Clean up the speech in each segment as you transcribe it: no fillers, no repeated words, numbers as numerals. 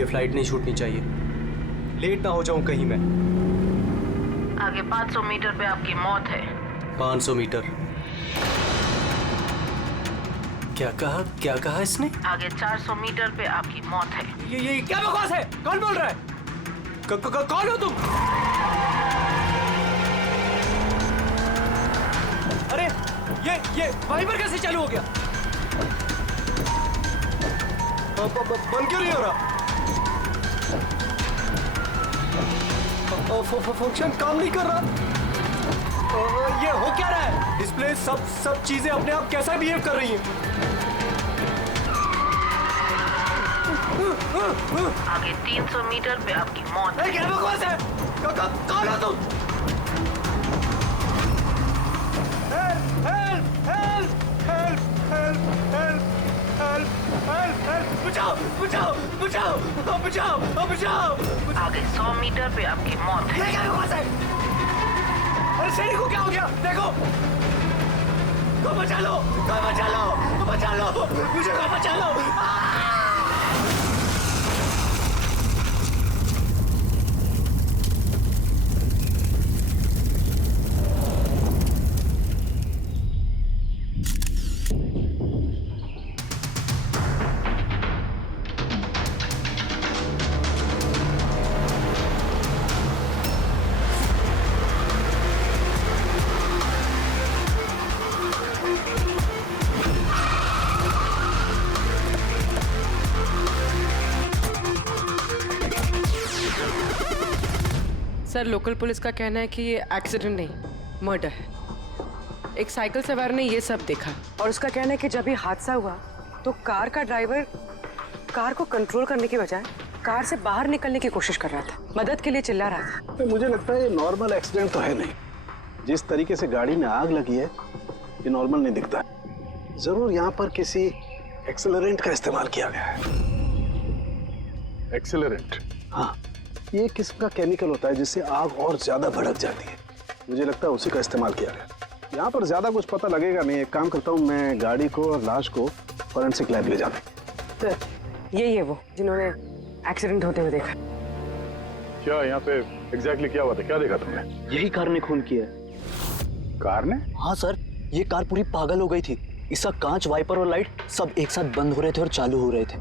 ये फ्लाइट नहीं छूटनी चाहिए, लेट ना हो जाऊं कहीं मैं। आगे 500 मीटर पे आपकी मौत है। 500 मीटर? क्या कहा इसने? आगे 400 मीटर पे आपकी मौत है। ये क्या बकवास है? कौन बोल रहा है? कौन हो तुम? अरे ये वाइपर कैसे चालू हो गया? बंद क्यों नहीं हो रहा? फंक्शन काम नहीं कर रहा। ये हो क्या रहा है? डिस्प्ले सब चीजें अपने आप कैसा बिहेव कर रही हैं? आगे 300 मीटर पे आपकी मौत है। क्या बकवास है? कौन हो तुम? बचाओ! आगे 100 मीटर पे आपकी मौत है। क्या बकवास है? अरे शेरी को क्या हो गया? देखो, बचा लो, मुझे बचा लो। सर, लोकल पुलिस का कहना है कि ये एक्सीडेंट नहीं, मर्डर है। एक साइकिल सवार ने ये सब देखा और उसका कहना है कि जब ये हादसा हुआ तो कार का ड्राइवर कार को कंट्रोल करने के बजाय कार से बाहर निकलने की कोशिश कर रहा था, मदद के लिए चिल्ला रहा था। तो मुझे लगता है ये नॉर्मल एक्सीडेंट तो है नहीं। जिस तरीके से गाड़ी में आग लगी है ये नॉर्मल नहीं दिखता है। जरूर यहाँ पर किसी एक्सेलरेंट का इस्तेमाल किया गया है। एक्सेलरेंट? हाँ, ये एक किस्म का केमिकल होता है जिससे आग और ज्यादा भड़क जाती है। मुझे लगता है उसी का इस्तेमाल किया गया। यहाँ पर ज्यादा कुछ पता लगेगा नहीं। एक काम करता हूँ, मैं गाड़ी को और लाश को फॉरेंसिक लैब ले जाता हूँ। तो यही है वो जिन्होंने एक्सीडेंट होते हुए देखा। क्या यहाँ पे एग्जैक्टली क्या हुआ था? क्या देखा तुमने? यही कार ने खून किया। कार ने? हाँ सर, ये कार पूरी पागल हो गई थी। इसका कांच, वाइपर और लाइट सब एक साथ बंद हो रहे थे और चालू हो रहे थे।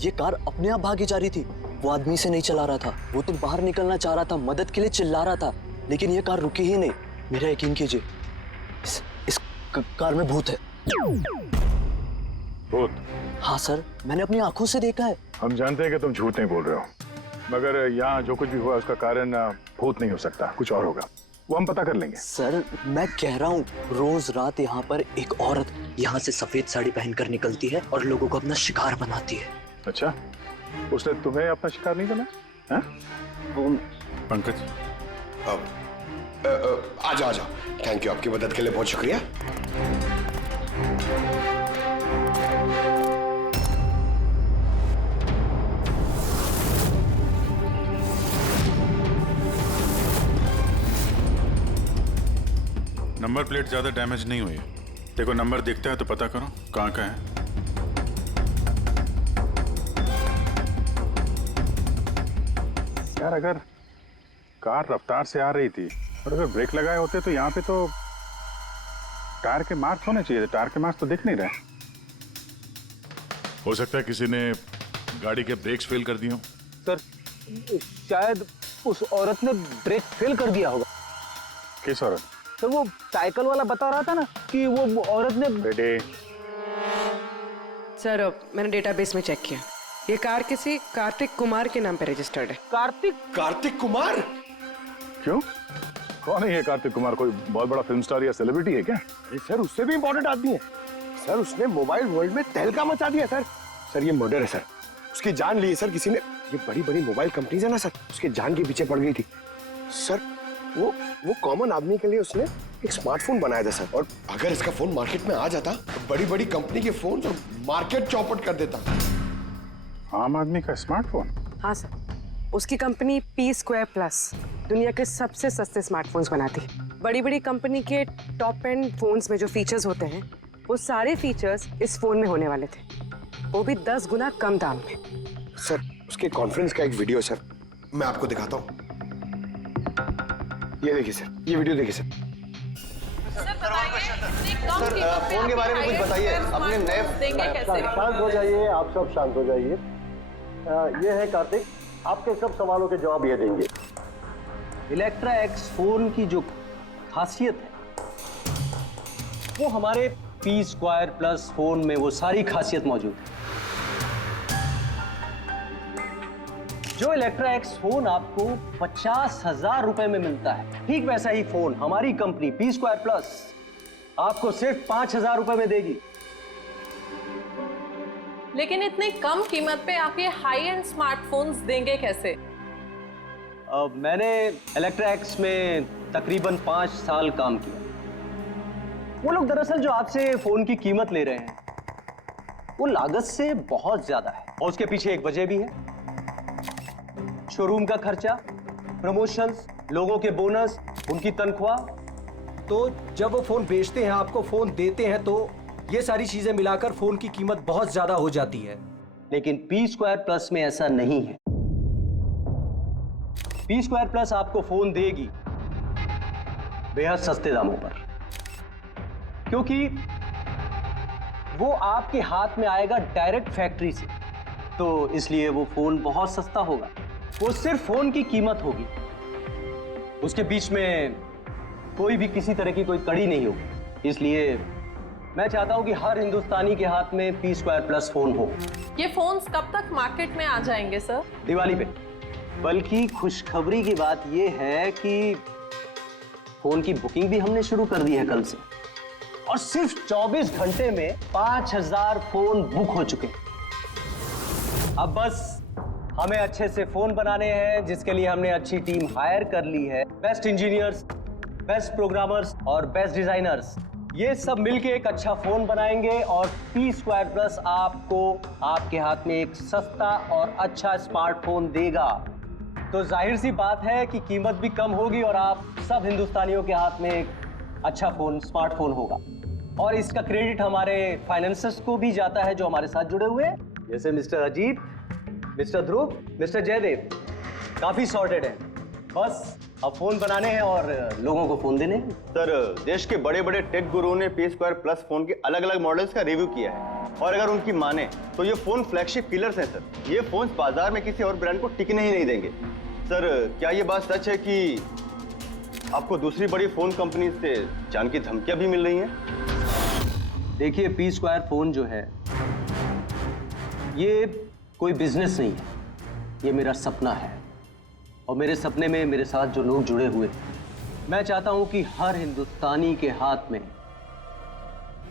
ये कार अपने आप भागी जा रही थी। वो आदमी से नहीं चला रहा था, वो तो बाहर निकलना चाह रहा था, मदद के लिए चिल्ला रहा था, लेकिन ये कार रुकी ही नहीं। मेरा यकीन कीजिए, इस कार में भूत है। भूत? हाँ सर, मैंने अपनी आंखों से देखा है। हम जानते हैं कि तुम झूठ नहीं बोल रहे हो, मगर यहाँ जो कुछ भी हुआ उसका कारण भूत नहीं हो सकता, कुछ और होगा। वो हम पता कर लेंगे। सर, मैं कह रहा हूँ, रोज रात यहाँ पर एक औरत यहाँ से सफेद साड़ी पहनकर निकलती है और लोगों को अपना शिकार बनाती है। अच्छा, उसने तुम्हें अपना शिकार नहीं बना? हाँ? पंकज, आजा। थैंक यू, आपकी मदद के लिए बहुत शुक्रिया। नंबर प्लेट ज्यादा डैमेज नहीं हुई। देखो, नंबर दिखता है तो पता करो कहाँ का है। यार, अगर कार रफ्तार से आ रही थी और अगर ब्रेक लगाए होते तो यहाँ पे तो टायर के मार्क्स होने चाहिए थे। टायर के मार्क्स तो दिख नहीं रहे। हो सकता है किसी ने गाड़ी के ब्रेक्स फेल कर दिए हो। सर, शायद उस औरत ने ब्रेक फेल कर दिया होगा। किस औरत? सर, वो साइकिल वाला बता रहा था ना कि वो औरत ने। बेटे, सर, मैंने डेटाबेस में चेक किया, ये कार किसी कार्तिक कुमार के नाम पे रजिस्टर्ड है। कार्तिक कुमार? क्यों? कौन है ये कार्तिक कुमार? कोई बहुत बड़ा फिल्म स्टार या सेलिब्रिटी है क्या? अरे सर, उससे भी इम्पोर्टेंट आदमी है सर। उसने मोबाइल वर्ल्ड में तहलका मचा दिया सर। सर, ये मर्डर है सर। उसकी जान ली है सर किसी ने। ये बड़ी बड़ी मोबाइल कंपनीज है ना सर, उसके जान के पीछे पड़ गई थी सर। वो कॉमन आदमी के लिए उसने एक स्मार्टफोन बनाया था सर। और अगर इसका फोन मार्केट में आ जाता तो बड़ी बड़ी कंपनी के फोन और मार्केट चौपट कर देता। आम आदमी का स्मार्टफोन? हाँ सर, उसकी कंपनी P2+ दुनिया के सबसे सस्ते स्मार्टफोन्स बनाती है। बड़ी बड़ी कंपनी के टॉप एंड फोन्स में जो फीचर्स होते हैं वो सारे फीचर्स इस फोन में होने वाले थे, वो भी 10 गुना कम दाम में। सर, उसके कॉन्फ्रेंस का एक वीडियो सर, मैं आपको दिखाता हूँ। ये देखिए सर, ये वीडियो देखिए सर। सर फोन के बारे में कुछ बताइए, अपने नए देंगे कैसे? शांत हो जाइए, आप सब शांत हो जाइए। ये है कार्तिक, आपके सब सवालों के जवाब ये देंगे। इलेक्ट्रा एक्स फोन की जो खासियत है वो हमारे P² प्लस फोन में वो सारी खासियत मौजूद है। जो इलेक्ट्रा एक्स फोन आपको 50,000 रुपए में मिलता है, ठीक वैसा ही फोन हमारी कंपनी P² प्लस आपको सिर्फ 5,000 रुपए में देगी। लेकिन इतनी कम कीमत पे आप ये हाई एंड स्मार्टफोन्स देंगे कैसे? मैंने इलेक्ट्रा एक्स में तकरीबन 5 साल काम किया। वो लोग दरअसल जो आपसे फोन की कीमत ले रहे हैं वो लागत से बहुत ज्यादा है, और उसके पीछे एक वजह भी है। शोरूम का खर्चा, प्रमोशंस, लोगों के बोनस, उनकी तनख्वाह। तो जब वो फोन बेचते हैं, आपको फोन देते हैं, तो ये सारी चीजें मिलाकर फोन की कीमत बहुत ज्यादा हो जाती है। लेकिन P² प्लस में ऐसा नहीं है। P² प्लस आपको फोन देगी बेहद सस्ते दामों पर, क्योंकि वो आपके हाथ में आएगा डायरेक्ट फैक्ट्री से, तो इसलिए वो फोन बहुत सस्ता होगा। वो सिर्फ फोन की कीमत होगी, उसके बीच में कोई भी किसी तरह की कोई कड़ी नहीं होगी। इसलिए मैं चाहता हूं कि हर हिंदुस्तानी के हाथ में P² प्लस फोन हो। ये फोन्स कब तक मार्केट में आ जाएंगे सर? दिवाली पे। बल्कि खुशखबरी की बात यह है कि फोन की बुकिंग भी हमने शुरू कर दी है कल से, और सिर्फ 24 घंटे में 5,000 फोन बुक हो चुके हैं। अब बस हमें अच्छे से फोन बनाने हैं, जिसके लिए हमने अच्छी टीम हायर कर ली है। बेस्ट इंजीनियर्स, बेस्ट प्रोग्रामर्स और बेस्ट डिजाइनर्स, ये सब मिलके एक अच्छा फोन बनाएंगे, और P² प्लस आपको आपके हाथ में एक सस्ता और अच्छा स्मार्टफोन देगा। तो जाहिर सी बात है कि कीमत भी कम होगी और आप सब हिंदुस्तानियों के हाथ में एक अच्छा फोन, स्मार्टफोन होगा। और इसका क्रेडिट हमारे फाइनेंसर्स को भी जाता है जो हमारे साथ जुड़े हुए हैं, जैसे मिस्टर अजीत, मिस्टर ध्रुव, मिस्टर जयदेव। काफी सॉर्टेड है, बस अब फोन बनाने हैं और लोगों को फोन देने हैं। सर देश के बड़े बड़े टेक गुरुओं ने P² प्लस फोन के अलग अलग मॉडल्स का रिव्यू किया है, और अगर उनकी माने तो ये फोन फ्लैगशिप किलर्स हैं सर। ये फोन बाजार में किसी और ब्रांड को टिकने ही नहीं देंगे। सर क्या ये बात सच है कि आपको दूसरी बड़ी फोन कंपनी से जान की धमकियां भी मिल रही हैं? देखिए, P² फोन जो है ये कोई बिजनेस नहीं है, ये मेरा सपना है, और मेरे सपने में मेरे साथ जो लोग जुड़े हुए हैं, मैं चाहता हूं कि हर हिंदुस्तानी के हाथ में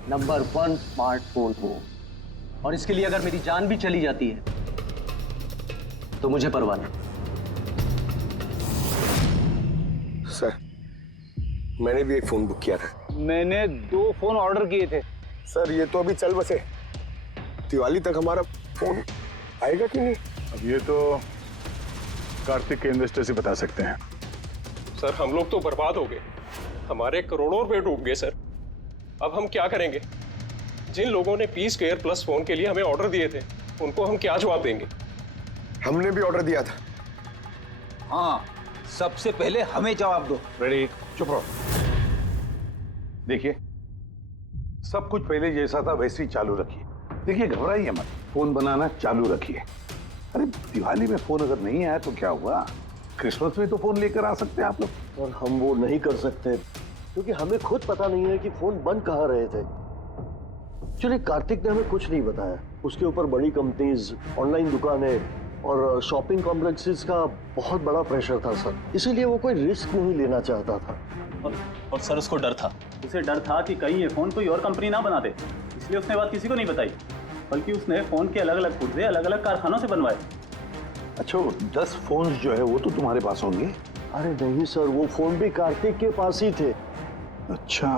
नंबर 1 स्मार्टफोन हो, और इसके लिए अगर मेरी जान भी चली जाती है तो मुझे परवाह नहीं। सर मैंने भी एक फोन बुक किया था। मैंने 2 फोन ऑर्डर किए थे। सर ये तो अभी चल बसे, दिवाली तक हमारा फोन आएगा कि नहीं? अब ये तो कार्तिक के इन्वेस्टर से बता सकते हैं। सर हम लोग तो बर्बाद हो गए, हमारे करोड़ों रुपए डूब गए सर। अब हम क्या करेंगे? जिन लोगों ने P² प्लस फोन के लिए हमें ऑर्डर दिए थे, उनको हम क्या जवाब देंगे? हमने भी ऑर्डर दिया था। हाँ, सबसे पहले हमें जवाब दो। रेडी, चुप रहो। देखिए, सब कुछ पहले जैसा था वैसे ही चालू रखिए। देखिए, घबराइए मत, फोन बनाना चालू रखिए। अरे दिवाली में फोन अगर नहीं आया तो क्या हुआ, क्रिसमस में तो फोन लेकर आ सकते हैं आप लोग। और हम वो नहीं कर सकते क्योंकि हमें खुद पता नहीं है कि फोन बन कहाँ रहे थे। एक्चुअली कार्तिक ने हमें कुछ नहीं बताया। उसके ऊपर बड़ी कंपनीज, ऑनलाइन दुकानें और शॉपिंग कॉम्प्लेक्सेस का बहुत बड़ा प्रेशर था सर, इसीलिए वो कोई रिस्क नहीं लेना चाहता था। और सर उसको डर था, उसे डर था कि कहीं ये फोन कोई और कंपनी ना बना दे, इसलिए उसने बात किसी को नहीं बताई, बल्कि उसने फोन के अलग अलग पुर्जे अलग अलग कारखानों से बनवाए। अच्छा, 10 फोन जो है वो तो तुम्हारे पास होंगे? अरे नहीं सर, वो फोन भी कार्तिक के पास ही थे। अच्छा,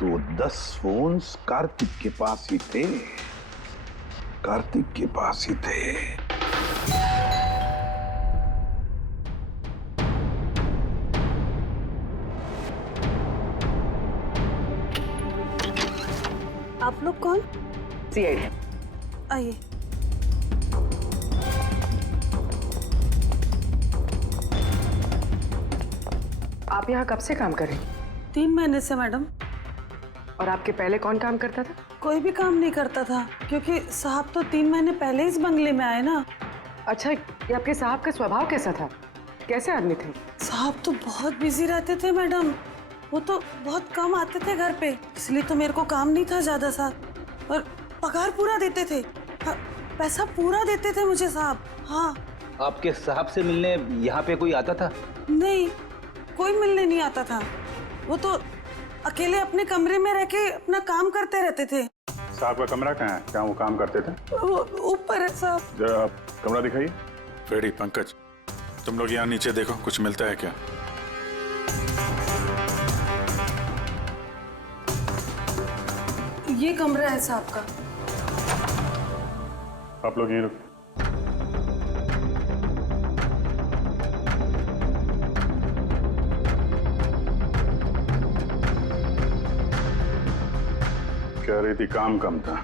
तो 10 फोन कार्तिक के पास ही थे। कार्तिक के पास ही थे। आप लोग कौन? CID। आइए। आप यहाँ कब से काम कर रही? 3 महीने से मैडम। और आपके पहले कौन काम करता था? कोई भी काम नहीं करता था, क्योंकि साहब तो 3 महीने पहले इस बंगले में आए ना। अच्छा, ये आपके साहब का स्वभाव कैसा था? कैसे आदमी थे? साहब तो बहुत बिजी रहते थे मैडम। वो तो बहुत कम आते थे घर पे, इसलिए तो मेरे को काम नहीं था ज्यादा साहब। और पगार पूरा देते थे, पैसा पूरा देते थे मुझे साहब। हाँ। आपके साहब से मिलने यहाँ पे कोई आता था? नहीं, कोई मिलने नहीं आता था। वो तो अकेले अपने कमरे में रह के अपना काम करते रहते थे। साहब का कमरा कहाँ है? क्या वो काम करते थे? वो ऊपर है साहब। जरा आप कमरा दिखाइए। फ्रेडी, पंकज, तुम लोग यहाँ नीचे देखो, कुछ मिलता है क्या? ये कमरा है साहब का। आप लोग यहीं रुको। कह रही थी काम कम था,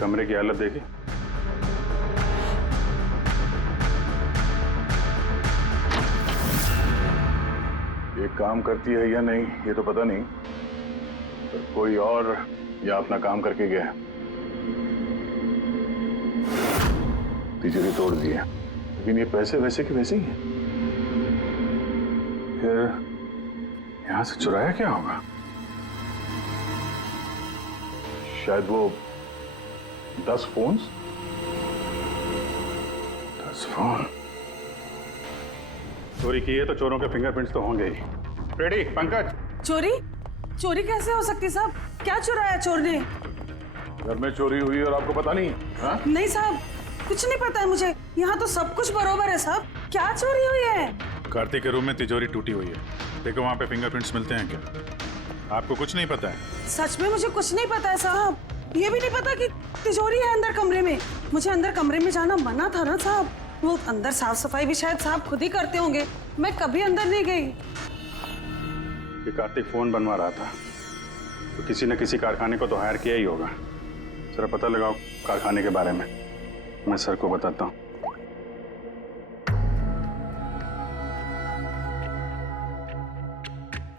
कमरे की हालत देखी? ये काम करती है या नहीं ये तो पता नहीं, पर कोई और या अपना काम करके गया है। तिजोरी तोड़ दी है, लेकिन ये पैसे वैसे के वैसे ही हैं। फिर यहां से चुराया क्या होगा? शायद वो 10 फोन। चोरी की है तो चोरों के फिंगरप्रिंट्स तो होंगे ही। फ्रेडी, पंकज। चोरी कैसे हो सकती साहब? क्या चुराया चोर ने? घर में चोरी हुई और आपको पता नहीं? हा? नहीं साहब, कुछ नहीं पता है मुझे। यहाँ तो सब कुछ बरोबर है साहब। क्या चोरी हुई है? कार्तिक के रूम में तिजोरी टूटी हुई है, देखो वहाँ पे फिंगरप्रिंट्स मिलते हैं क्या? आपको कुछ नहीं पता है? सच में मुझे कुछ नहीं पता है साहब। ये भी नहीं पता कि तिजोरी है अंदर कमरे में। मुझे अंदर कमरे में जाना मना था ना साहब। वो अंदर साफ सफाई भी शायद साहब खुद ही करते होंगे, मैं कभी अंदर नहीं गई। कि कार्तिक फोन बनवा रहा था तो किसी न किसी कारखाने को तो हायर किया ही होगा। जरा पता लगाओ कारखाने के बारे में, मैं सर को बताता हूँ।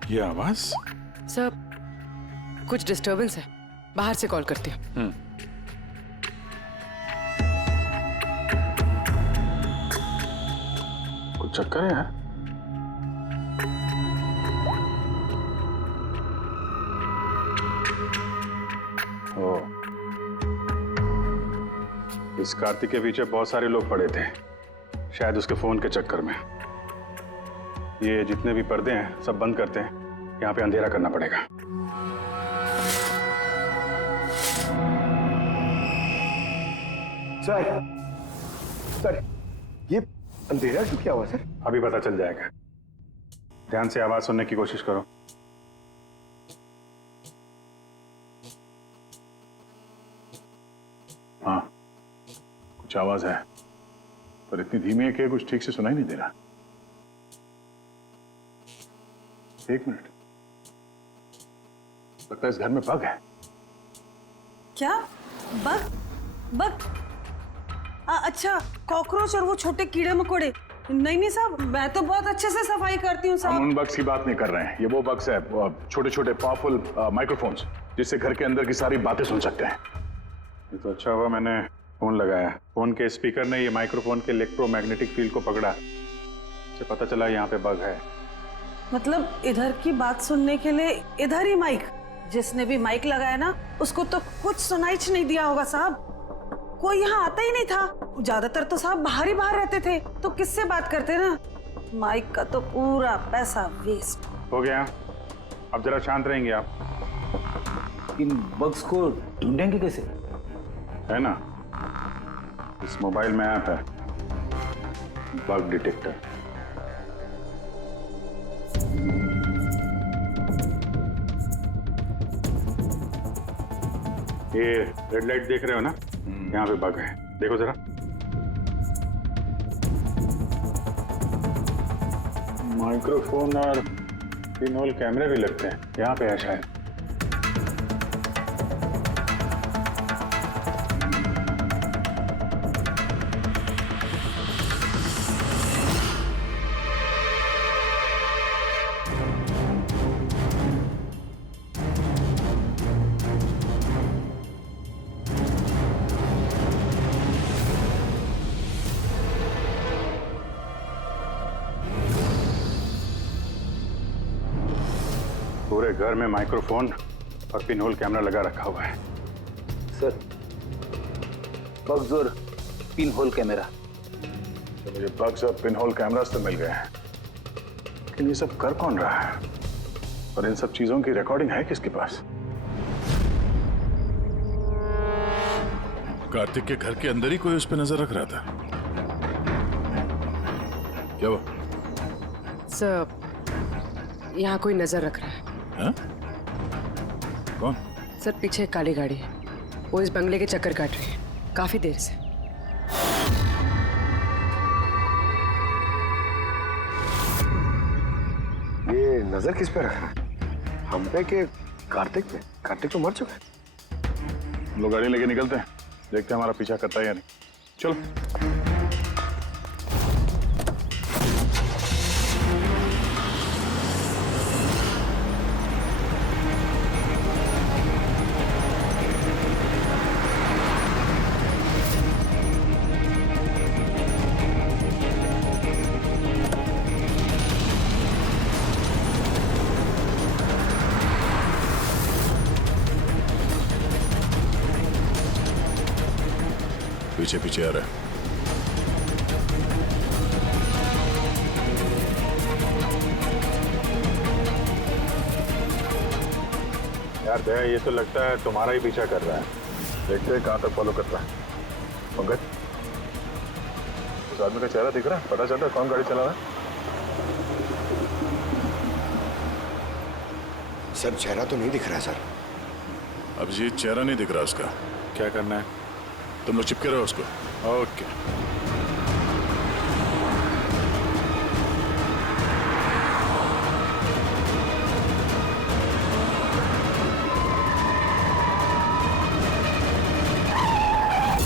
ये आवाज? सर, कुछ डिस्टरबेंस है, बाहर से कॉल करती हूँ। कुछ चक्कर है यार। ओ, इस कार्तिक के पीछे बहुत सारे लोग पड़े थे, शायद उसके फोन के चक्कर में। ये जितने भी पर्दे हैं सब बंद करते हैं, यहाँ पे अंधेरा करना पड़ेगा। सर, ये अंधेरा क्यों क्या हुआ सर? अभी पता चल जाएगा, ध्यान से आवाज सुनने की कोशिश करो। हाँ, कुछ आवाज है, पर इतनी धीमी है कि कुछ ठीक से सुनाई नहीं दे रहा। एक मिनट, लगता है इस घर में बग है। क्या बग? बग? अच्छा, कॉकरोच और वो छोटे कीड़े मकोड़े। नहीं साहब, मैं तो बहुत अच्छे से सफाई करती हूँ साहब। हम उन बग्स की बात नहीं कर रहे हैं, ये वो बग्स है, छोटे छोटे पावरफुल माइक्रोफोन्स, जिससे घर के अंदर की सारी बातें सुन सकते हैं। ये तो अच्छा हुआ मैंने फोन लगाया। फोन के स्पीकर ने ये माइक्रोफोन के इलेक्ट्रोमैग्नेटिक फील्ड को पकड़ा, इससे पता चला यहाँ पे बग है। मतलब इधर की बात सुनने के लिए इधर ही माइक? जिसने भी माइक लगाया ना, उसको तो कुछ सुनाई नहीं दिया होगा साहब। कोई यहाँ आता ही नहीं था, ज्यादातर तो साहब बाहर ही बाहर रहते थे, तो किससे बात करते ना? माइक का तो पूरा पैसा वेस्ट हो गया। अब जरा शांत रहेंगे आप। इन बग्स को ढूंढेंगे कैसे? है ना, इस मोबाइल में ऐप है बग डिटेक्टर। ये रेड लाइट देख रहे हो ना, यहाँ पे बग है, देखो जरा। माइक्रोफोन और पिनहोल कैमरे भी लगते हैं, यहाँ पे है शायद। पूरे घर में माइक्रोफोन और पिनहोल कैमरा लगा रखा हुआ है। सर, बग्स और पिनहोल कैमरा। तो मुझे बग्स और पिनहोल कैमरास तो मिल गए हैं, लेकिन ये सब कर कौन रहा है और इन सब चीजों की रिकॉर्डिंग है किसके पास? कार्तिक के घर के अंदर ही कोई उस पर नजर रख रहा था। क्या हुआ? सर, यहाँ कोई नजर रख रहा है। हाँ? कौन? सर, पीछे एक काली गाड़ी है, वो इस बंगले के चक्कर काट रही है काफी देर से। ये नजर किस पे रख रहा है? हम पे कि कार्तिक पे? कार्तिक तो मर चुका है। हम लोग गाड़ी लेके निकलते हैं, देखते हैं हमारा पीछा करता है या नहीं। चलो। पीछे पीछे आ रहा है। यार दया, ये तो लगता है तुम्हारा ही पीछा कर रहा है। देखते हैं कहां तक फॉलो करता है। पंकज, उस आदमी का चेहरा दिख रहा है? पता चल रहा है कौन गाड़ी चला रहा है? सर, चेहरा तो नहीं दिख रहा है सर। अभिजीत, चेहरा नहीं दिख रहा उसका। क्या करना है? तुम लोग चिपके रहो उसको। ओके।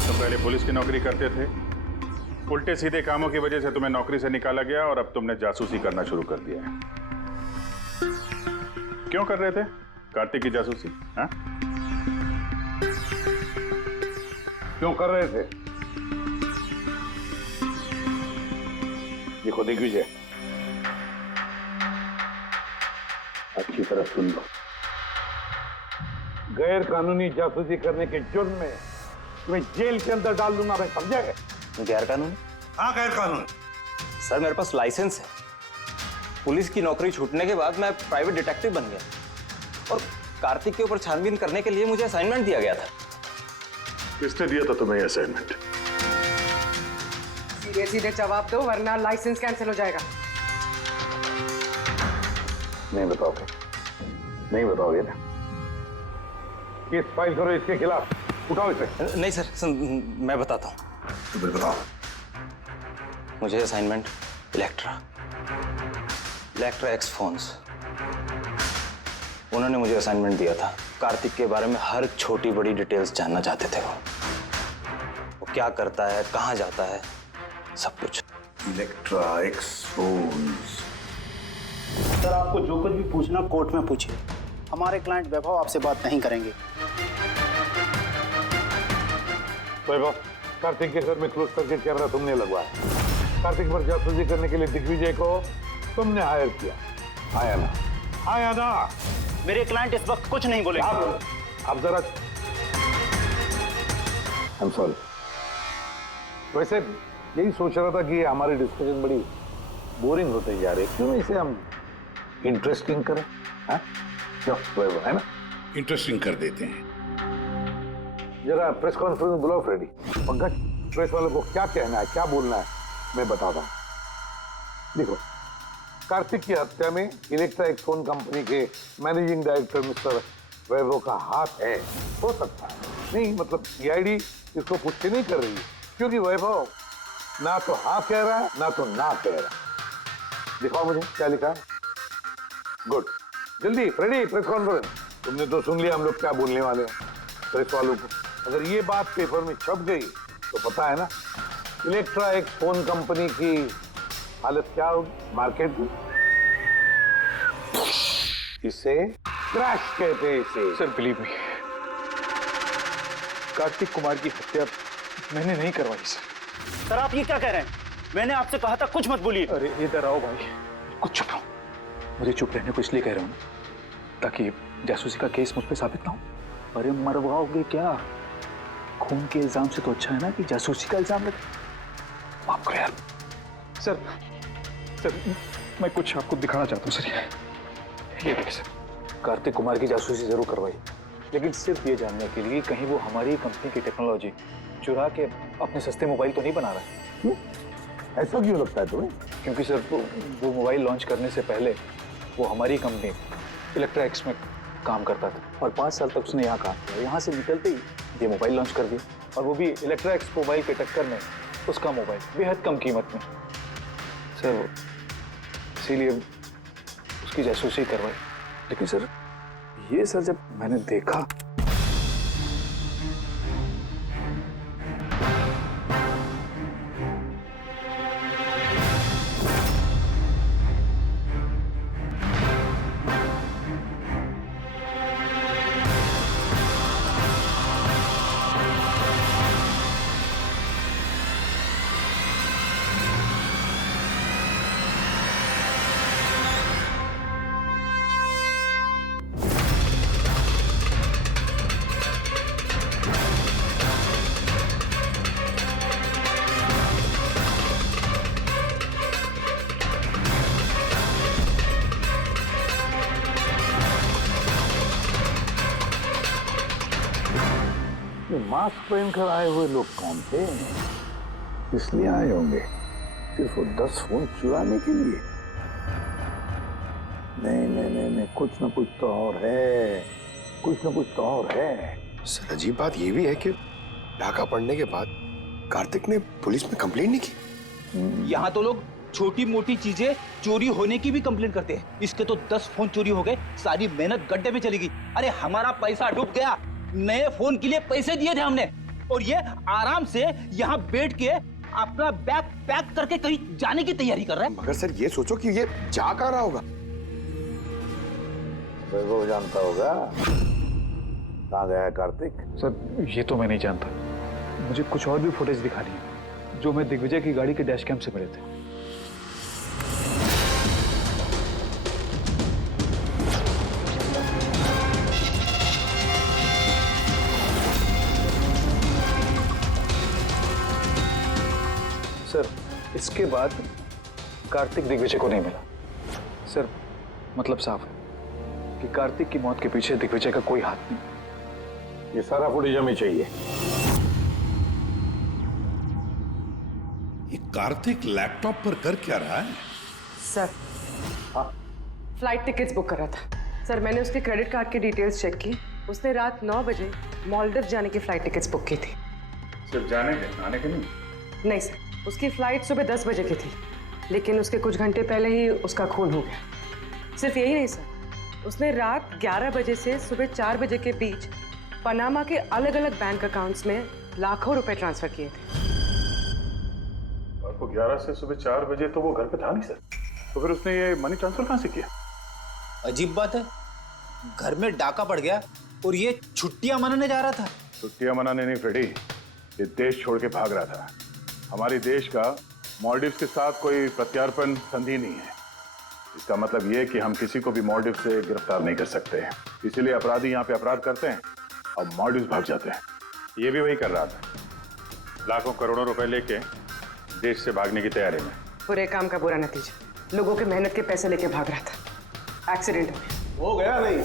तुम पहले पुलिस की नौकरी करते थे, उल्टे सीधे कामों की वजह से तुम्हें नौकरी से निकाला गया और अब तुमने जासूसी करना शुरू कर दिया है। क्यों कर रहे थे कार्तिक की जासूसी? हाँ? क्यों कर रहे थे? देखो दिग्विजय, अच्छी तरह सुन लो। गैर कानूनी जासूसी करने के जुर्म में तुम्हें जेल के अंदर डाल दूंगा मैं, समझा गए? गैर कानूनी? हाँ, गैर कानूनी। सर, मेरे पास लाइसेंस है। पुलिस की नौकरी छूटने के बाद मैं प्राइवेट डिटेक्टिव बन गया और कार्तिक के ऊपर छानबीन करने के लिए मुझे असाइनमेंट दिया गया था। किसने दिया था तुम्हें असाइनमेंट? सीधे सीधे जवाब दो वरना लाइसेंस कैंसिल हो जाएगा। नहीं बताओगे? नहीं बताओगे ना? केस फाइल करो इसके खिलाफ, उठाओ इसे। नहीं सर, मैं बताता हूँ। तो फिर बताओ। मुझे असाइनमेंट इलेक्ट्रा एक्स फोन्स, उन्होंने मुझे असाइनमेंट दिया था। कार्तिक के बारे में हर छोटी बड़ी डिटेल्स जानना चाहते थे। वो क्या करता है, कहाँ जाता है, सब कुछ। Electra x phones. सर, आपको जो कुछ भी पूछना कोर्ट में पूछिए। हमारे क्लाइंट वैभव आपसे बात नहीं करेंगे। वैभव, कार्तिक के घर में क्लोज सर्किट कैमरा तुमने लगवाया। कार्तिक पर जासूसी करने के लिए दिग्विजय को तुमने हायर किया। आया ना? आया ना? मेरे क्लाइंट इस वक्त कुछ नहीं बोले। आप जरा, I'm sorry। वैसे यही सोच रहा था कि हमारी डिस्कशन बड़ी बोरिंग होते जा रही है, क्यों इसे हम इंटरेस्टिंग करें? हाँ? क्यों वैभव, है ना? इंटरेस्टिंग कर देते हैं। जरा प्रेस कॉन्फ्रेंस बुलाओ फ्रेडी। पंकज, प्रेस वालों को क्या कहना है, क्या बोलना है, मैं बताता हूँ। देखो, कार्तिक की हत्या में इलेक्ट्रा एक्स फोन कंपनी के मैनेजिंग डायरेक्टर मिस्टर वैभव का हाथ है, हो सकता है। नहीं मतलब सीआईडी इसको पुष्टि नहीं कर रही है, क्योंकि वैभव ना तो हाँ कह रहा है ना तो ना कह रहा है। दिखाओ मुझे क्या लिखा है। गुड, जल्दी फ्रेडी, प्रेस कॉन्फ्रेंस। तुमने तो सुन लिया हम लोग क्या बोलने वाले हैं। प्रेस वालों को अगर ये बात पेपर में छप गई तो पता है ना इलेक्ट्रा एक्स फोन कंपनी की हालत क्या होगी मार्केट में। इसे क्रैश कहते हैं इसे। Sir believe me, Kartik Kumar की हत्या मैंने नहीं करवाई सर। सर, आप ये क्या कह रहे हैं? मैंने आपसे कहा था कुछ मत बोलिए। अरे इधर आओ भाई, कुछ चुप रहो। मुझे चुप रहने को इसलिए कह रहा हूँ ताकि जासूसी का केस मुझ पे साबित ना हो। अरे मरवाओगे क्या? खून के इल्जाम से तो अच्छा है ना कि जासूसी का इल्जाम लगे। माफ करो यार। सर मैं कुछ आपको दिखाना चाहता हूँ सर। ये देखिए सर, कार्तिक कुमार की जासूसी जरूर करवाई, लेकिन सिर्फ ये जानने के लिए कहीं वो हमारी कंपनी की टेक्नोलॉजी चुरा के अपने सस्ते मोबाइल तो नहीं बना रहा है। ऐसा क्यों लगता है तुम्हें? क्योंकि सर वो मोबाइल लॉन्च करने से पहले वो हमारी कंपनी इलेक्ट्रा एक्स में काम करता था और 5 साल तक उसने यहाँ काम किया। यहाँ से निकलते ही ये मोबाइल लॉन्च कर दिया, और वो भी इलेक्ट्रा एक्स मोबाइल के टक्कर में उसका मोबाइल बेहद कम कीमत में। सर इसीलिए उसकी जासूसी करवाई। लेकिन सर ये सर जब मैंने देखा मास्क पहनकर आए हुए लोग कौन थे? इसलिए आए होंगे सिर्फ वो 10 फोन चुराने के लिए? नहीं, कुछ ना कुछ तो और है, कुछ ना कुछ तो और है। सर अजीब बात ये भी है कि डाका पड़ने के बाद कार्तिक ने पुलिस में कंप्लेंट नहीं की। यहाँ तो लोग छोटी मोटी चीजें चोरी होने की भी कंप्लेंट करते हैं। इसके तो 10 फोन चोरी हो गए, सारी मेहनत गड्ढे में चली गई। अरे हमारा पैसा डूब गया, नए फोन के लिए पैसे दिए थे हमने, और ये आराम से यहाँ बैठ के अपना बैग पैक करके कहीं जाने की तैयारी कर रहा है। मगर सर ये सोचो कि ये जा कहाँ रहा होगा? वो जानता होगा कहाँ गया है कार्तिक। सर ये तो मैं नहीं जानता, मुझे कुछ और भी फुटेज दिखानी है जो मैं दिग्विजय की गाड़ी के डैश कैम से मिले थे। सर इसके बाद कार्तिक दिग्विजय को नहीं मिला। सर मतलब साफ है कि कार्तिक की मौत के पीछे दिग्विजय का कोई हाथ नहीं। ये सारा फुटेज हमें चाहिए। ये कार्तिक लैपटॉप पर कर क्या रहा है? सर फ्लाइट टिकट्स बुक कर रहा था। सर मैंने उसके क्रेडिट कार्ड की डिटेल्स चेक की, उसने रात 9 बजे मालदीव जाने की फ्लाइट टिकट्स बुक की थी। सिर्फ जाने के, आने के नहीं? नहीं सर, उसकी फ्लाइट सुबह 10 बजे की थी, लेकिन उसके कुछ घंटे पहले ही उसका खून हो गया। सिर्फ यही नहीं सर, उसने रात 11 बजे से सुबह 4 बजे के बीच पनामा के अलग अलग बैंक अकाउंट्स में लाखों रुपए ट्रांसफर किए थे। रात को 11 से सुबह 4 बजे तो वो घर पे था नहीं सर, तो फिर उसने ये मनी ट्रांसफर कहाँ से किया? अजीब बात है, घर में डाका पड़ गया और ये छुट्टियां मनाने जा रहा था। छुट्टियां मनाने नहीं फ्रेडी, ये देश छोड़ के भाग रहा था। हमारे देश का मालदीव्स के साथ कोई प्रत्यार्पण संधि नहीं है। इसका मतलब ये कि हम किसी को भी मालदीव से गिरफ्तार नहीं कर सकते हैं, इसीलिए अपराधी यहाँ पे अपराध करते हैं और मालदीव्स भाग जाते हैं। ये भी वही कर रहा था, लाखों करोड़ों रुपए लेके देश से भागने की तैयारी में। बुरे काम का बुरा नतीजा, लोगों के मेहनत के पैसे लेके भाग रहा था, एक्सीडेंट हो गया। हो गया नहीं,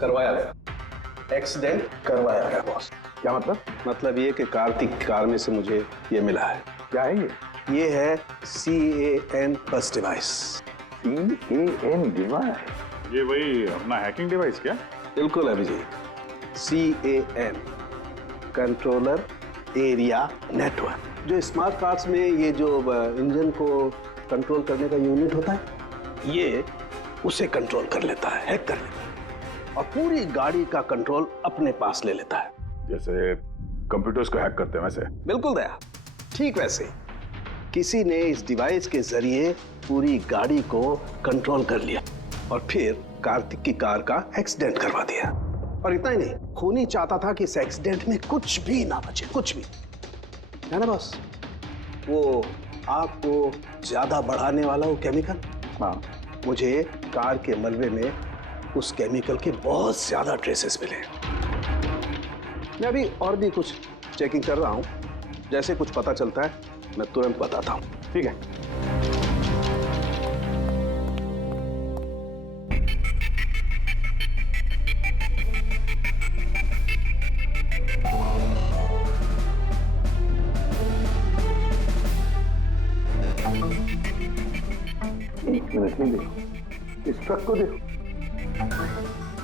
करवाया गया। एक्सीडेंट करवाया गया बॉस। क्या मतलब? मतलब ये कि कार्तिक कार में से मुझे ये मिला है। क्या है ये? ये है CAN बस डिवाइस। CAN device? ये वही अपना हैकिंग डिवाइस क्या? बिल्कुल Abhijeet, CAN controller area network. जो स्मार्ट कार्स में ये जो इंजन को कंट्रोल करने का यूनिट होता है, ये उसे कंट्रोल कर लेता है, हैक कर लेता है और पूरी गाड़ी का कंट्रोल अपने पास ले लेता है। जैसे कंप्यूटर्स को हैक करते हैं वैसे? बिल्कुल दया, ठीक वैसे। किसी ने इस डिवाइस के जरिए पूरी गाड़ी को कंट्रोल कर लिया और फिर कार्तिक की कार का एक्सीडेंट करवा दिया। और इतना ही नहीं, खूनी चाहता था कि इस एक्सीडेंट में कुछ भी ना बचे, कुछ भी, है ना बॉस? वो आग को ज्यादा बढ़ाने वाला वो केमिकल, हाँ, मुझे कार के मलबे में उस केमिकल के बहुत ज्यादा ट्रेसेस मिले। मैं अभी और भी कुछ चेकिंग कर रहा हूं, जैसे कुछ पता चलता है मैं तुरंत बताता हूं। ठीक है। एक मिनट ही देखो, इस ट्रक को देखो,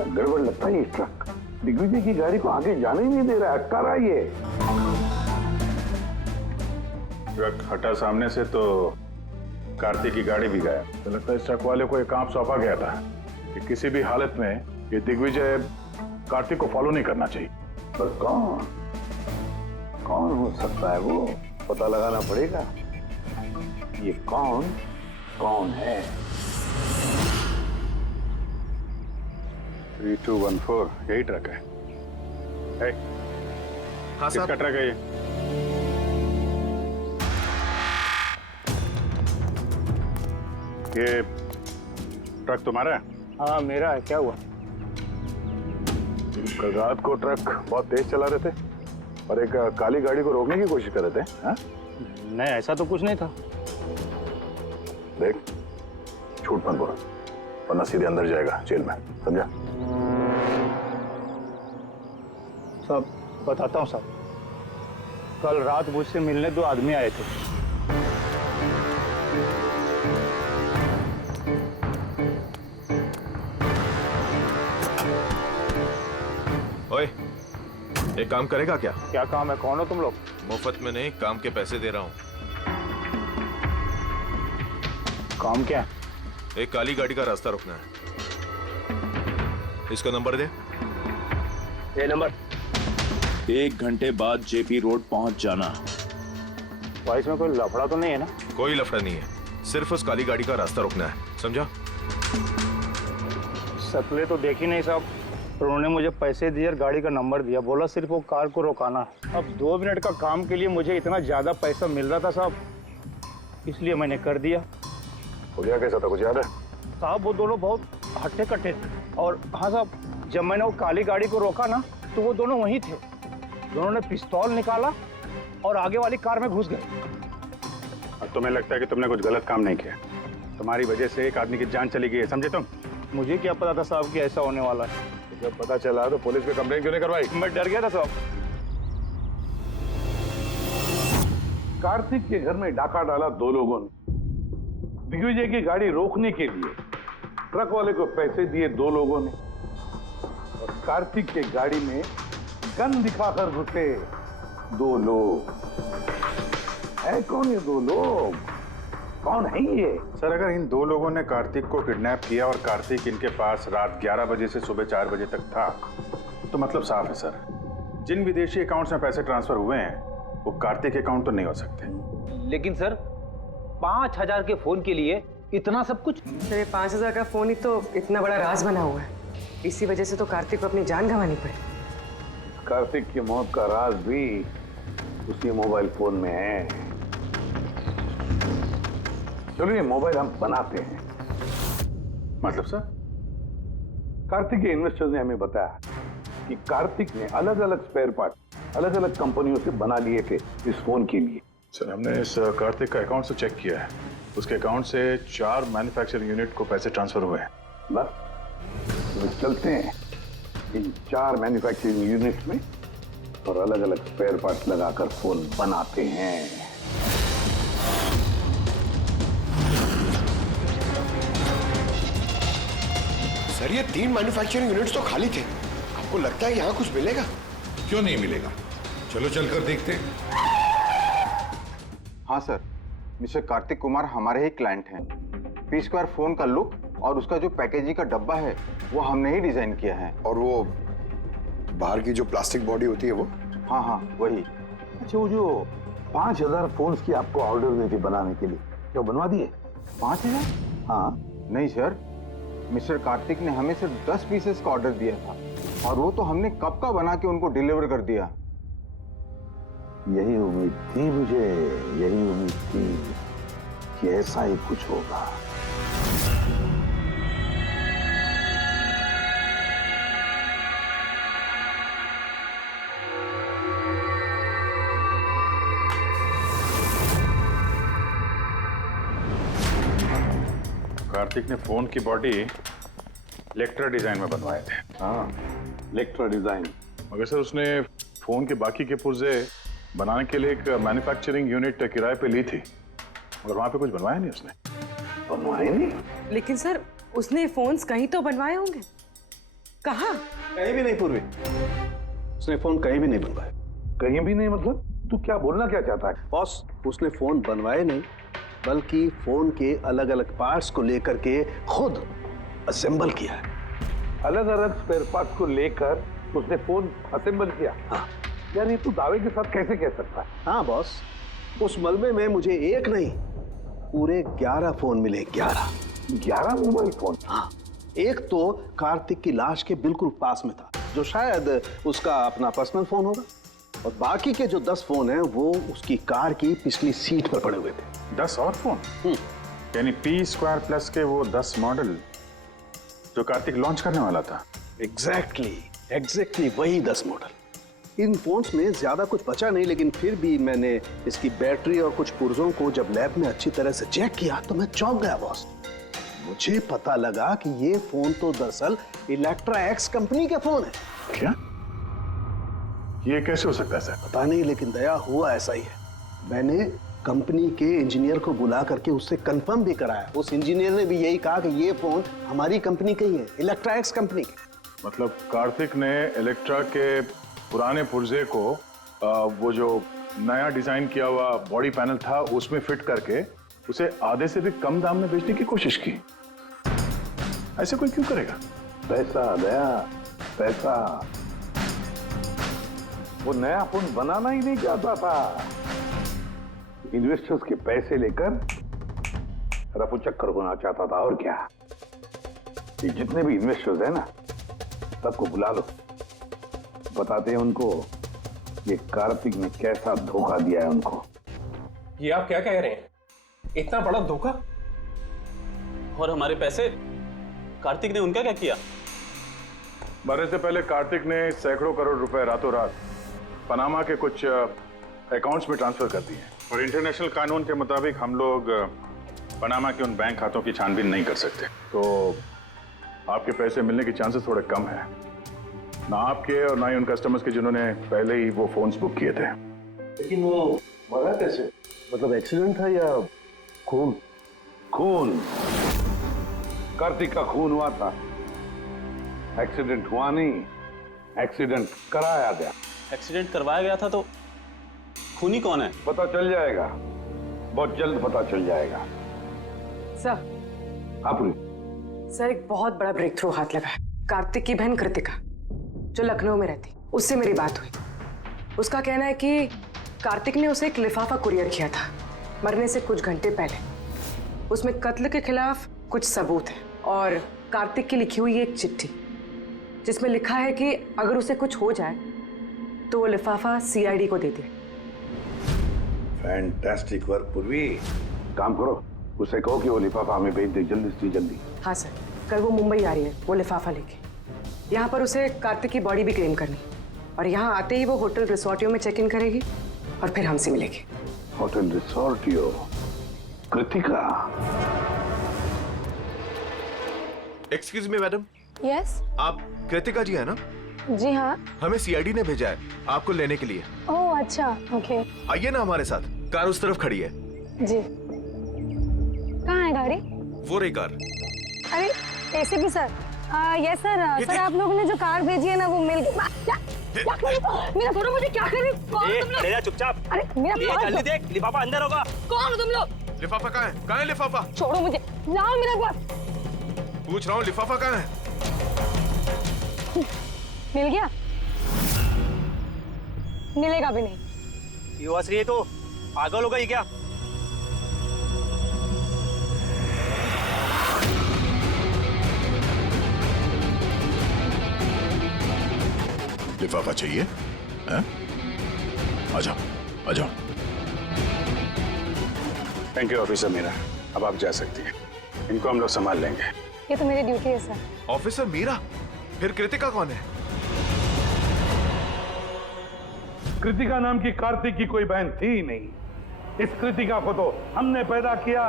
गड़बड़ लगता है। ये ट्रक दिग्विजय की गाड़ी को आगे जाने ही नहीं दे रहा है, अटका रहा है ये। ट्रक हटा सामने से तो कार्तिक की गाड़ी भी गया। तो लगता है इस ट्रक वाले को एक काम सौंपा गया था कि किसी भी हालत में ये दिग्विजय कार्तिक को फॉलो नहीं करना चाहिए। पर कौन कौन हो सकता है वो पता लगाना पड़ेगा। ये कौन कौन है। 3214 यही ट्रक है। हाँ किसका ट्रक है ये? ये ट्रक तुम्हारा है? हाँ मेरा है। क्या हुआ? कल रात को ट्रक बहुत तेज चला रहे थे और एक काली गाड़ी को रोकने की कोशिश कर रहे थे। हाँ? नहीं ऐसा तो कुछ नहीं था। देख, झूठ मत बोल वरना सीधे अंदर जाएगा जेल में, समझा? साहब बताता हूँ साहब, कल रात मुझसे मिलने 2 आदमी आए थे। ओए, एक काम करेगा क्या? क्या काम है? कौन हो तुम लोग? मुफ्त में नहीं, काम के पैसे दे रहा हूँ। काम क्या? एक काली गाड़ी का रास्ता रोकना है। इसका नंबर दे। ये नंबर। 1 घंटे बाद जेपी रोड पहुंच जाना। भाई इसमें कोई लफड़ा तो नहीं है ना? कोई लफड़ा नहीं है, सिर्फ उस काली गाड़ी का रास्ता रोकना है, समझा? शक्लें तो देखी नहीं साहब, पर उन्होंने मुझे पैसे दिए और गाड़ी का नंबर दिया, बोला सिर्फ वो कार को रोकाना है। अब 2 मिनट का काम के लिए मुझे इतना ज्यादा पैसा मिल रहा था साहब, इसलिए मैंने कर दिया। हो गया कैसा था, कुछ याद है? साहब वो दोनों बहुत हट्टे कट्टे थे। और हाँ साहब, जब मैंने वो काली गाड़ी को रोका ना तो वो दोनों वहीं थे। दोनों ने पिस्तौल निकाला और आगे वाली कार में घुस गए। और तुम्हें लगता है कि तुमने कुछ गलत काम नहीं किया? तुम्हारी वजह से एक आदमी की जान चली गई है, समझे तुम? मुझे क्या पता था साहब कि ऐसा होने वाला है। जब पता चला तो पुलिस पे कंप्लेंट क्यों नहीं करवाई? मैं डर गया था साहब। कार्तिक के घर में डाका डाला 2 लोगों ने। दिग्विजय की गाड़ी रोकने के लिए ट्रक वाले को पैसे दिए 2 लोगों ने, और कार्तिक के गाड़ी में गन दिखाकर घुसे 2 लोग। है कौन ये 2 लोग? कौन है ये? सर, अगर इन 2 लोगों ने कार्तिक को किडनैप किया और कार्तिक इनके पास रात 11 बजे से सुबह 4 बजे तक था, तो मतलब साफ है सर, जिन विदेशी अकाउंट्स में पैसे ट्रांसफर हुए हैं वो कार्तिक अकाउंट तो नहीं हो सकते। लेकिन सर 5000 के फोन के लिए इतना सब कुछ? सर 5000 का फोन ही तो इतना बड़ा राज बना हुआ है, इसी वजह से तो कार्तिक को अपनी जान गंवानी पड़ी। कार्तिक की मौत का राज भी उसी मोबाइल फोन में है। चलो ये मोबाइल हम बनाते हैं। मतलब सर? कार्तिक के इन्वेस्टर्स ने हमें बताया कि कार्तिक ने अलग अलग स्पेयर पार्ट अलग अलग कंपनियों से बना लिए थे इस फोन के लिए। सर, हमने इस कार्तिक का अकाउंट से चेक किया है, उसके अकाउंट से 4 मैन्युफैक्चरिंग यूनिट को पैसे ट्रांसफर हुए हैं। बस तो चलते हैं इन 4 मैन्युफैक्चरिंग यूनिट में और अलग अलग स्पेयर पार्ट लगाकर फोन बनाते हैं। सर ये 3 मैन्युफैक्चरिंग यूनिट्स तो खाली थे, आपको लगता है यहाँ कुछ मिलेगा? क्यों नहीं मिलेगा, चलो चलकर देखते हैं। हाँ सर, मिस्टर कार्तिक कुमार हमारे ही क्लाइंट हैं। पी स्क्वायर फोन का लुक और उसका जो पैकेजिंग का डब्बा है वो हमने ही डिजाइन किया है। और वो बाहर की जो प्लास्टिक बॉडी होती है वो? हाँ हाँ वही। अच्छा, वो जो 5000 फोन्स की आपको ऑर्डर दी थी बनाने के लिए, क्या बनवा दिए? 5000? हाँ। नहीं सर, मिस्टर कार्तिक ने हमें सिर्फ 10 पीसेस का ऑर्डर दिया था और वो तो हमने कब का बना के उनको डिलीवर कर दिया। यही उम्मीद थी मुझे, यही उम्मीद थी कि ऐसा ही कुछ होगा। कार्तिक ने फोन की बॉडी इलेक्ट्रा डिजाइन में बनवाए थे। हाँ, इलेक्ट्रा डिजाइन। मगर सर उसने फोन के बाकी के पुर्जे बनाने के लिए एक मैन्युफैक्चरिंग यूनिट किराए पे ली थी, मगर वहां पे कुछ बनवाया नहीं उसने। बनवाए नहीं? लेकिन सर उसने फोन्स कहीं तो बनवाए होंगे। कहाँ? कहीं भी नहीं पूर्वी, उसने फोन कहीं भी नहीं बनवाए। कहीं भी नहीं मतलब? तू क्या बोलना क्या चाहता है? बॉस, उसने फोन बनवाए नहीं, बल्कि फोन के अलग अलग पार्ट्स को लेकर के खुद असेंबल किया है। अलग अलग स्पेयर पार्ट्स को लेकर उसने फोन असेंबल किया? हाँ। यार ये तू दावे के साथ कैसे कह सकता है? हाँ बॉस, उस मलबे में मुझे एक नहीं पूरे 11 फोन मिले। 11 मोबाइल फोन? हाँ, एक तो कार्तिक की लाश के बिल्कुल पास में था, जो शायद उसका अपना पर्सनल फोन होगा, और बाकी के जो 10 फोन हैं वो उसकी कार की पिछली सीट पर पड़े हुए थे। 10 और फोन? यानी P2+ के वो 10 मॉडल जो कार्तिक लॉन्च करने वाला था। एग्जैक्टली वही 10 मॉडल। इन फोन्स में ज्यादा कुछ बचा नहीं, लेकिन फिर भी मैंने इसकी बैटरी और कुछ पुर्जों को जब लैब में अच्छी तरह से चेक किया तो मैं चौंक गया बॉस। मुझे पता लगा कि ये फोन तो दरअसल इलेक्ट्रा एक्स कंपनी के फोन है। क्या? ये कैसे हो सकता है सर? पता नहीं, लेकिन दया हुआ ऐसा ही है। मैंने कंपनी के इंजीनियर को बुला करके उससे कंफर्म भी कराया। उस इंजीनियर ने भी यही कहा कि ये फोन हमारी कंपनी का ही है, इलेक्ट्रा एक्स कंपनी के। मतलब कार्तिक ने इलेक्ट्रा के पुराने पुर्जे को वो जो नया डिजाइन किया हुआ बॉडी पैनल था उसमें फिट करके उसे आधे से भी कम दाम में बेचने की कोशिश की। ऐसे कोई क्यों करेगा? पैसा दया, पैसा। वो नया फोन बनाना ही नहीं चाहता था, इन्वेस्टर्स के पैसे लेकर रफू चक्कर होना चाहता था। और क्या, ये जितने भी इन्वेस्टर्स हैं ना, सबको बुला लो, बताते हैं उनको ये कार्तिक ने कैसा धोखा दिया है उनको। ये आप क्या कह रहे हैं? इतना बड़ा धोखा? और हमारे पैसे कार्तिक ने उनका क्या किया? मरने से पहले कार्तिक ने सैकड़ों करोड़ रुपए रातों रात पनामा के कुछ अकाउंट्स में ट्रांसफर कर दिए, और इंटरनेशनल कानून के मुताबिक हम लोग पनामा के उन बैंक खातों की छानबीन नहीं कर सकते। तो आपके पैसे मिलने के चांसेस थोड़े कम है, ना आपके और ना ही उन कस्टमर्स के जिन्होंने पहले ही वो फोन्स बुक किए थे। लेकिन वो मरा कैसे? मतलब एक्सीडेंट था या खून? खून, कार्तिक का खून हुआ था। एक्सीडेंट हुआ नहीं, एक्सीडेंट कराया गया। एक्सीडेंट करवाया गया था तो खूनी कौन है? पता चल जाएगा, बहुत जल्द पता चल जाएगा। सर। आप सर, एक बहुत बड़ा ब्रेक थ्रू हाथ लगा है। कार्तिक की बहन कृतिका, जो लखनऊ में रहती, उससे मेरी बात हुई। उसका कहना है कि कार्तिक ने उसे एक लिफाफा कुरियर किया था मरने से कुछ घंटे पहले। उसमें कत्ल के खिलाफ कुछ सबूत है, और कार्तिक की लिखी हुई एक चिट्ठी जिसमें लिखा है कि अगर उसे कुछ हो जाए तो वो लिफाफा सीआईडी को दे दे। फैंटास्टिक वर्क पूर्वी। काम करो, उसे कहो कि वो लिफाफा हमें भेज दे जल्दी से जल्दी। हाँ सर, कल वो मुंबई आ रही है वो लिफाफा लेके। यहाँ पर उसे कार्तिक की बॉडी भी क्लेम करनी, और यहाँ आते ही वो होटल रिसोर्टियो में चेक इन करेगी और फिर हमसे मिलेगी। होटल रिसोर्टियो? Kritika? Excuse me madam. Yes. आप कृतिका जी है ना? जी हाँ। हमें सीआईडी ने भेजा है आपको लेने के लिए। ओह अच्छा, ओके। आइए ना हमारे साथ, कार उस तरफ खड़ी है। जी। कहाँ है गाड़ी? वो रही कार। अरे ACP sir, yes sir. Sir आप लोगों ने जो कार भेजी है ना वो मिल गई। मेरा छोड़ो, मुझे क्या करे? कौन तुम लोग? ले जा चुपचाप। अरे मेरा जल्दी देख, लिफाफा अंदर होगा। कौन हो तुम लोग? लिफाफा कहाँ है? कहाँ है लिफाफा? छोड़ो मुझे, लाओ मेरा पास। पूछ रहा हूँ लिफाफा कहाँ है? मिल गया? मिलेगा भी नहीं। ये हंस रही है तो पागल हो गई क्या? लिफाफा चाहिए? हैं? आ जाओ, आ जाओ। थैंक यू ऑफिसर मीरा, अब आप जा सकती हैं। इनको हम लोग संभाल लेंगे। ये तो मेरी ड्यूटी है सर। ऑफिसर मीरा? फिर कृतिका कौन है? कृतिका नाम की कार्तिक की कोई बहन थी ही नहीं। इस कृतिका को तो हमने पैदा किया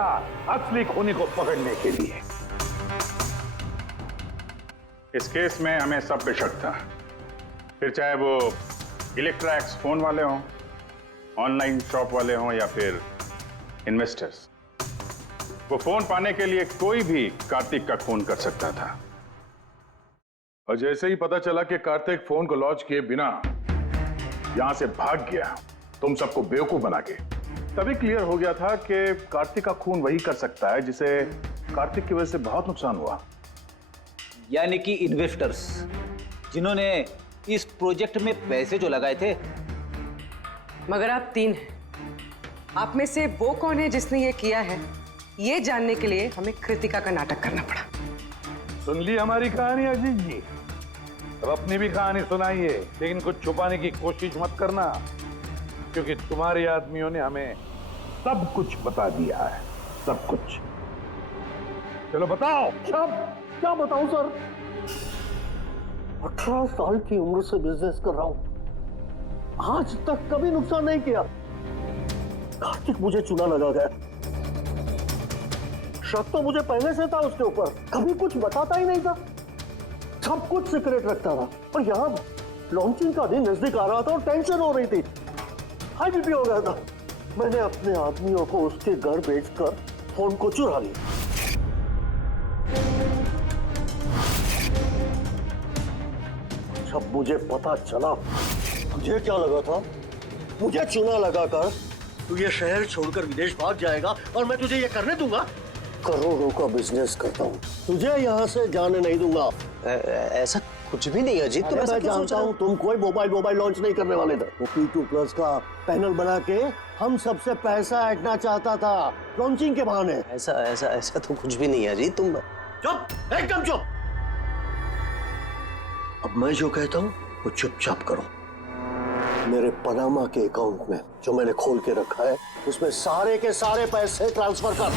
असली खूनी को पकड़ने के लिए। इस केस में हमें सब पे शक था, फिर चाहे वो इलेक्ट्रैक्स फोन वाले हों, ऑनलाइन शॉप वाले हों या फिर इन्वेस्टर्स। वो फोन पाने के लिए कोई भी कार्तिक का खून कर सकता था। और जैसे ही पता चला कि कार्तिक फोन को लॉन्च किए बिना यहां से भाग गया, तुम सबको बेवकूफ बना के, तभी क्लियर हो गया था कि कार्तिक का खून वही कर सकता है जिसे कार्तिक की वजह से बहुत नुकसान हुआ। यानी कि इन्वेस्टर्स जिन्होंने इस प्रोजेक्ट में पैसे जो लगाए थे। मगर आप 3 हैं। आप में से वो कौन है जिसने ये किया है, ये जानने के लिए हमें कृतिका का नाटक करना पड़ा। सुन ली हमारी कहानी अजीत जी, अब अपनी भी कहानी सुनाइए, लेकिन कुछ छुपाने की कोशिश मत करना, क्योंकि तुम्हारे आदमियों ने हमें सब कुछ बता दिया है, सब कुछ। चलो बताओ। क्या बताऊं सर? 18 साल की उम्र से बिजनेस कर रहा हूं, आज तक कभी नुकसान नहीं किया। कार्तिक मुझे चुना लगा गया। शक तो मुझे पहले से था उसके ऊपर, कभी कुछ बताता ही नहीं था, सब कुछ सीक्रेट रखता था। और यहाँ लॉन्चिंग का दिन नजदीक आ रहा था और टेंशन हो रही थी, हाई बीपी हो गया था। मैंने अपने आदमियों को उसके घर भेजकर फोन को चुरा लिया। जब मुझे पता चला, मुझे क्या लगा था, मुझे चुना लगाकर तू ये शहर छोड़कर विदेश भाग जाएगा और मैं तुझे ये करने दूंगा। करोड़ों का बिजनेस करता हूँ, तुझे यहाँ से जाने नहीं दूंगा। ऐसा कुछ भी नहीं अजीत, तुम ऐसा मैं क्यों सोच जानता रहे हूँ हो? तुम कोई मोबाइल लॉन्च नहीं करने वाले थे। वो P2+ का पैनल बना के हम सबसे पैसा ऐंठना चाहता था लॉन्चिंग के बहाने। ऐसा ऐसा ऐसा तो कुछ भी नहीं है अजीत, तुम चुप, एकदम चुप। अब मैं जो कहता हूँ वो चुपचाप करो। मेरे पनामा के अकाउंट में जो मैंने खोल के रखा है, उसमें सारे के सारे पैसे ट्रांसफर कर।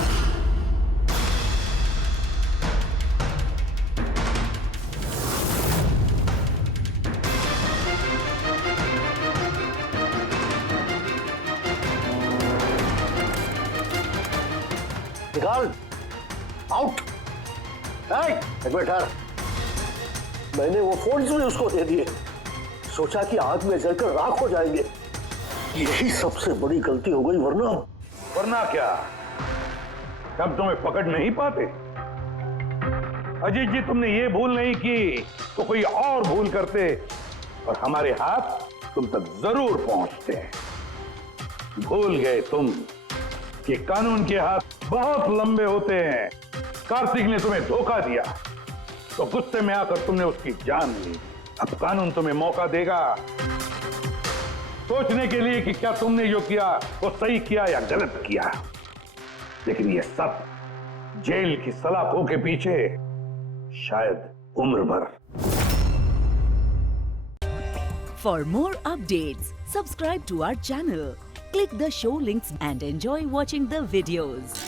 निकाल, आउट। एक मिनट ठहर। मैंने वो फोन भी उसको दे दिए, सोचा कि आग में जलकर राख हो जाएंगे। यही सबसे बड़ी गलती हो गई, वरना क्या, तब तुम्हें पकड़ नहीं पाते। अजीत जी, तुमने ये भूल नहीं की तो कोई और भूल करते और हमारे हाथ तुम तक जरूर पहुंचते। भूल गए तुम कि कानून के हाथ बहुत लंबे होते हैं। कार्तिक ने तुम्हें धोखा दिया तो गुस्से में आकर तुमने उसकी जान ली। अब कानून तुम्हें मौका देगा सोचने के लिए कि क्या तुमने जो किया वो सही किया या गलत किया। लेकिन ये सब जेल की सलाखों के पीछे शायद उम्र भर। For more updates, subscribe to our channel, click the show links and enjoy watching the videos.